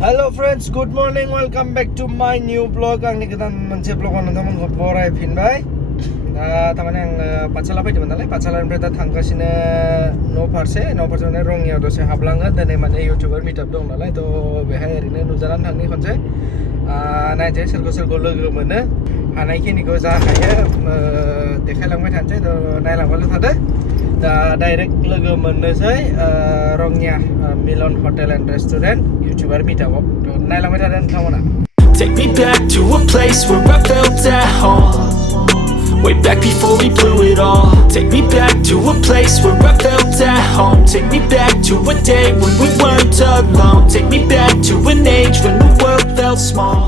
Hello friends, good morning. Welcome back to my new vlog. Ang goदान मोनसे vlog-आव नोंथांमोनखौ बरायफिनबाय। दा थारमाने आं पाठशाला फैदोंमोन नालाय पाठशालानिफ्राय दा थांगासिनो न' फारसे माने रङियाव दसे हाबलाङो। दिनै माने इउटिउबार मिटआप दं नालाय थ' बेहाय ओरैनो नुजानानै थांनि खनसे नायनोसै सोरखौ लोगो मोनो हानायखिनिखौ जा हायो देखायलांबाय थानोसै थ' नायलांबायल' थादो। दा डाइरेक्ट लोगो मोननोसै रङिया मिलन हटेल एन्ड रेस्टुरेन्ट इउटिउबार मिटआपआव थ' नायलांबाय थादो नोंथांमोना। Take me back to a place where I felt at home. Way back before we blew it all. Take me back to a place where I felt at home. Take me back to a day when we weren't alone. Take me back to an age when the world felt small.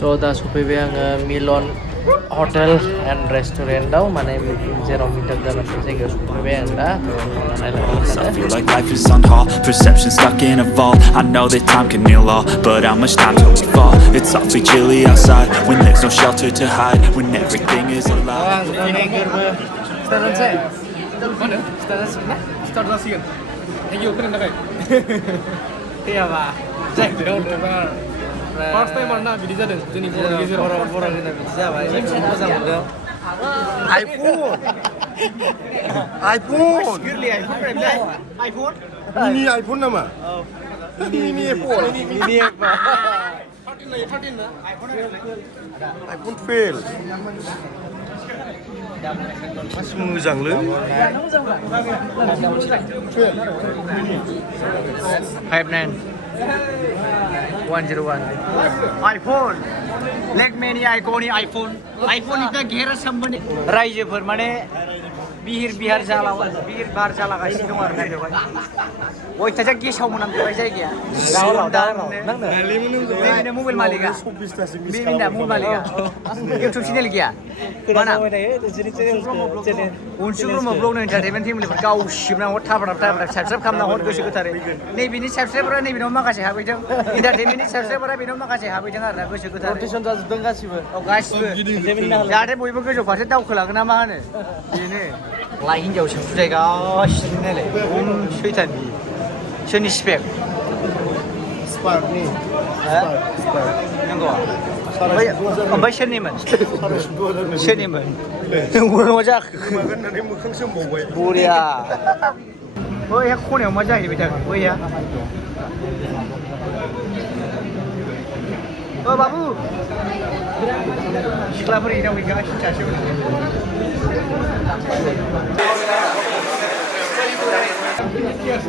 So दा सफैबाय आङो मिलन hotel and रेस्टुरेन्टआव माने जेराव meetup जागोन बे जायगायाव सफैबाय आं दा I feel like life is on hold, perception stuck in a vault. I know that time can heal all, but how much time till we fall? It's awfully chilly outside, when there's no shelter to hide, when everything is alive. First time mana bidik jadi, jadi orang kita bisa, ini moza moda. iPhone. iPhone. Mini iPhone nama. Mini iPhone. Mini apa? 13 na. iPhone fail. Masih moza le. Fail. 59101 iPhone. Leg many icon iPhone. iPhone itu घेरा संबंध रायजोफोर माने बिहार जालागासिनो दं आरोना बेवहाय अयथासार गेसाव मोनामजोबबाय जायगाया नैबेनो mobile मालिका बेनो मबाइल मालिका इउटुब चेनेल गैया माना अनसुल ब्रह्म ब्लग एन्टारटेनमेन्ट फेमिलिफोर गावसिबना हर थाब्राब साबसक्राइब खालामना हर गोसो गोथारै नैबेनि साबसक्राइबारा नैबेनाव माखासे हाबैदों एन्टारटेनमेन्टनि साबसक्राइबारा बेनाव माखासे हाबैदों आरोना गोसो गोथारै रटेसन जाजोबदों गासिबो गासिबो जाहाथे बयबो गोजौ फारसे दावखोलाङो ना मा होनो बेनो लाइ हिन्जावसो बुजायगासिनो नालाय सैथान बियो सोरनि स्पेक Spark ni. नंगौ ओमफ्राय सोरनिमोन उनाव जाखो Honornya mukhang sembobai. बरिया बैहा खनायाव मा जाहैबाय थागोन बैहा ओ बाबु सिख्लाफोर एदाव हैगासिनो सासे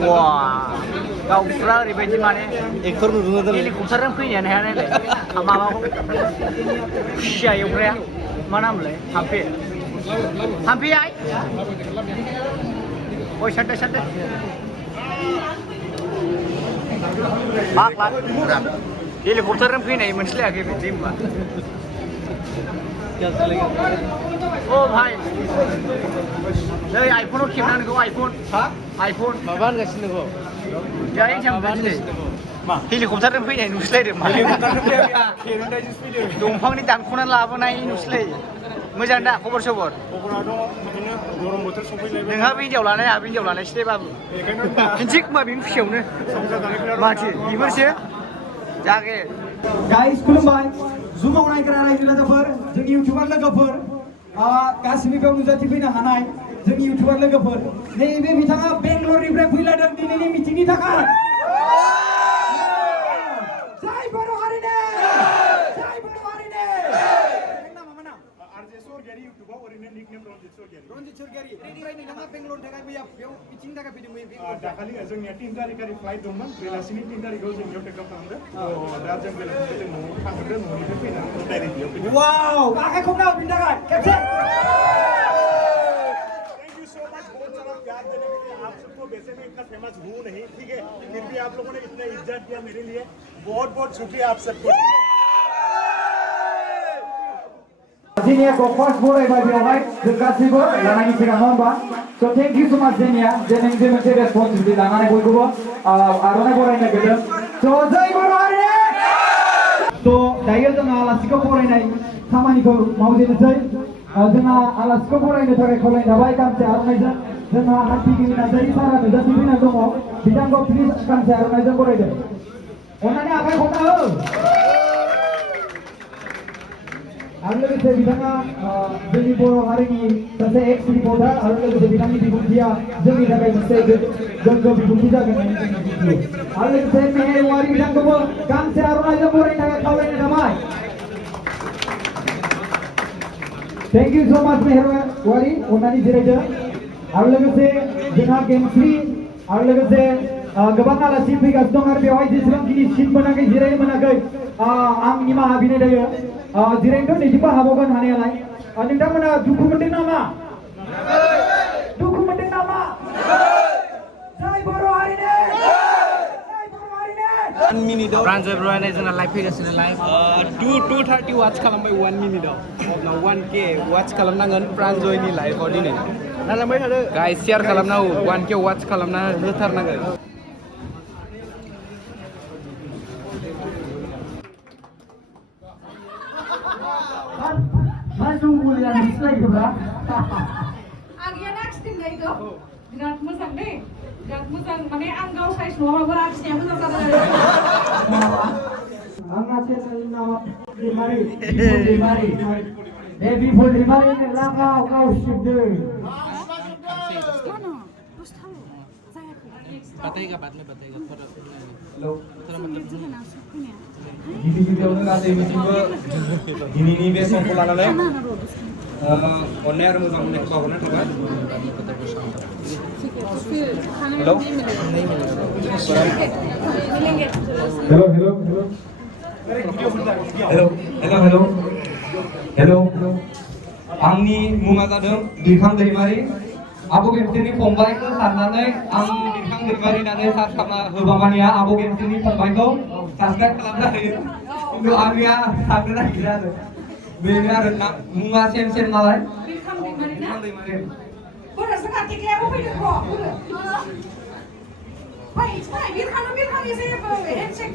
वा गावफ्रा ओरैबायदि माने एक्टर नुदों हेलिकप्टारजों फैनायानो हाया नायलाय माबाखौ खुसिया एवग्राया मा नामलाय हाम्फे आइ ओइ सारदो बाक लाक हेलिकप्टारजों फैनाय मोनस्लायाखै बिदि होनबा ओ भाई नै आइफोनाव खेबनांगौ आइफोन माबा होनगासिनो दङ जाय दिनै हेलिकप्टारजों फैनाय नुस्लायदों दंफांनि दानख'नानै लाबोनाय नुस्लायो मोजां दा खबर सबर नोंहाबो हिन्जाव लानाय आहाबो हिन्जाव लानाय सिथाय बाबु थिग मा बेनि खुसियावनो माथो बेफोरसो जागे गाइस खुलुमबाय जुमाव नायग्रा रायजो राजाफोर जोंनि इउटिउबार लोगोफोर गासिबो बेयाव नुजाथिफैनो हानाय जोंनि इउटिउबार लोगोफोर नैबे बिथाङा बेंगलरनिफ्राय फैलादों दिनैनि मिटिंनि थाखाय जय बर' हारिनि जय बर' हारिनि रनजित सरगियारि ओमफ्राय नोंथाङा बेंगलरनि थाखाय बेयाव मिटिंनि थाखाय फैदोंमोन दाखालि जोंनिया 3 तारिखारि फ्लाइट दंमोन बेलासिनि 3 तारिखाव जोंनियाव टेकअफ खालामदों दा जों बेलासिनि जों न'आव थांदों न'निफ्राय फैनानै डाइरेक्ट बेयाव फैदों वाव आखाइ खबना बिनि थाखाय खेबसे थैंक यू सो मच बहुत सारा प्यार देने के लिए आप सबको वैसे मैं इतना फेमस हूँ नहीं ठीक है फिर भी आप लोगों ने इतना इज्जत दिया मेरे लिए बहुत बहुत शुक्रिया आप सबको जेनियाखौ फार्स्ट बरायबाय बेवहाय जों गासैबो लानायनि सिगां नङा होमबा स' थेंक इउ स' माच जेनिया जे नों जे मोनसे रेसपन्सिबिलिटि लानानै बयखौबो आर'नाइ बरायनो नागिरदों स' जय बर' हारि स' दायो जोंहा आलासिखौ बरायनाय खामानिखौ मावजेननोसै जोंहा आलासिखौ बरायनो थाखाय खावलायनाय थाबाय गांसे आर'नाइजों जोंहा हान्थिगिरि नार्जारि सारा नुजाथिफैना दङ बिथांखौ प्लिज गांसे आर'नाइजों बरायदो अन्नानै आखाइ खबना हो आरो लोगोसे बिथाङा जोंनि बर' हारिनि सासे एक्स रिपर्टार आरो लोगोसे बिथांनि बिबुंथिया जोंनि थाखाय मोनसे गोग्गो बिबुंथि जागोन होननानै जों मिथियो आरो लोगोसे मेहेर औवारि बिथांखौबो गांसे आर'नाइजों बरायनो थाखाय खावलायनाय जाबाय थेंक इउ स' माच मेहेर औवारि अन्नानै जिरायदो आरो लोगोसे जोंहा गेमस्रि आरो लोगोसे गोबां आलासि फैगासिनो दं आरो बेवहाय जेसेबांखिनि सिट मोनाखै जिरायनो मोनाखै आं निमाहा बिनाय जायो जिरायनोथ' नैथिंबो हाबावगोन हानायालाय नोंथांमोना दुखु मोनदों नामा दुखु मोनदों नामा जय बर' हारिनि जय बर' हारिनि प्रान्जय ब्र'नाय जोंना लाइभ फैगासिनो लाइभ 2:30 वाच खालामबाय 1 मिनिटआव अब्ला 1K वाच खालामनांगोन प्रान्जयनि लाइभआव दिनै नालांबाय थादो गाइस शेयार खालामनांगौ 1K वाच खालामना होथारनांगोन आंनिया नाखिदों नायखौ बिराद मोजां दै बिराद मोजां माने आं गाव साइज नङाबाबो आखिनाया मोजां जादों आरो आंना चेनेलनि नामा दैमारि दैमारि बे बिफुल दैमारिनि लागाव गाव सिबदों बताएगा बाद में बताएगा थोड़ा गिबि गिबियावनो गासैबो दिनैनि बे समखौ लानानै अननाय आरो मोजां मोननायखौ बावहरनाय थाबाय हेलौ हेलौ आंनि मुङा जादों बिरखां दैमारि आब' गेमस्रिनि फंबायखौ साननानै आं बिरखां दैमारि होननानै सार्च खालामना होबामानिया आब' गेमस्रिनि फंबायखौ साबसक्राइब खालामना होयो खिन्थु आंनिया साननो नागिरा आरो बेनो आरो मुङा सेम नालाय बिरखां दैमारि ना दैमारि बोरो जोंहा टिक्लायाबो फैदों र' बोरो फै बिरखां एसे हेडसेक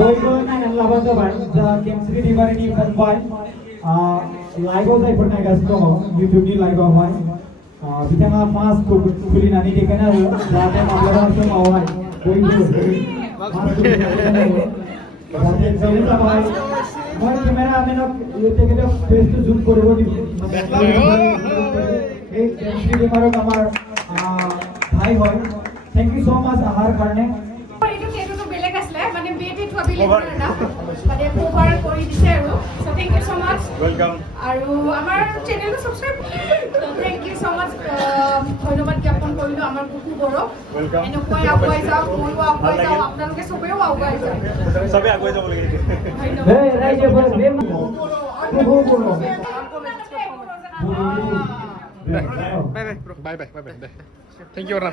बयबो नायनानै लाबानो जाबाय जा गेमस्रि दैमारिनि फंबाय लाइभआव जायफोर नायगासिनो दङ इउटिउबनि लाइभआवहाय बिथाङा मास्कखौ खुलिनानै देखायना हो जाहाथे माब्लाबा समावहाय बयबो जाहाथे बेनो जाबाय মই ক্যামেরাম্যানক তেখেতে ফেসটো জুম কৰিব দিব এই गेमस्रि दैमारिক আমাৰ ভাই হয় থ্যাংক ইউ সো মাচ আহাৰ কাৰণে এইটো বেলেগ আছিলে মানে বেবি থোৱা বেলেগ না মানে কভাৰ কৰি দিছে আৰু so thank you so much welcome আৰু আমাৰ চেনেলটো subscribe thank you so much ধন্যবাদ জ্ঞাপন কৰিলো আমাৰ কুকু বড়ো এনেকৈ আগুৱাই যাওক ময়ো আগুৱাই যাওঁ আপোনালোকে চবেও আগুৱাই যাওক सबे आगे যাব লাগে হে ৰাইজে bye bye bro bye bye thank you